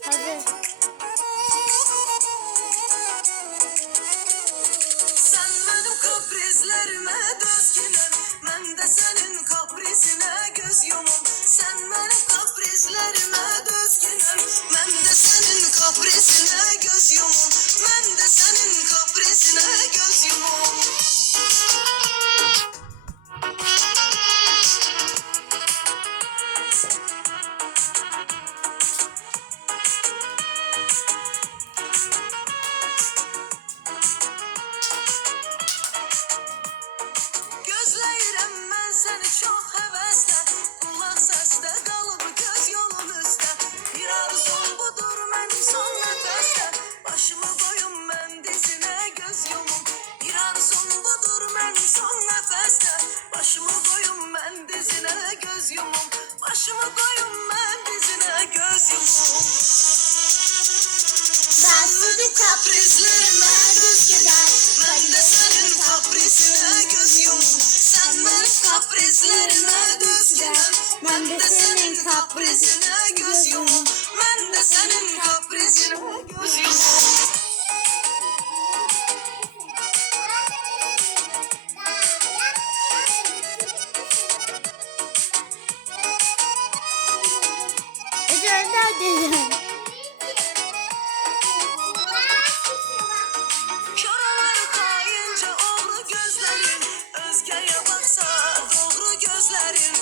Hazır. Sen benim kaprizlerime dözgünüm, ben de senin kaprizine göz yumum. Sen benim kaprizlerime dözgünüm, ben de senin kaprizine göz yumum. Ben de senin kaprizine göz yumum. Gözləyirəm mən səni çox həvəslə, qulaq səsdə qalıb göz yolun üstə. Bir arzum budur mənim son nəfəsdə, başımı qoyum mən dizinə göz yumum. Bir arzum budur mənim son nəfəsdə, başımı qoyum mən dizinə göz yumum. Başımı qoyum mən dizinə göz yumum. Ben sizi Kaprizlerime düz gider, ben de senin kaprizine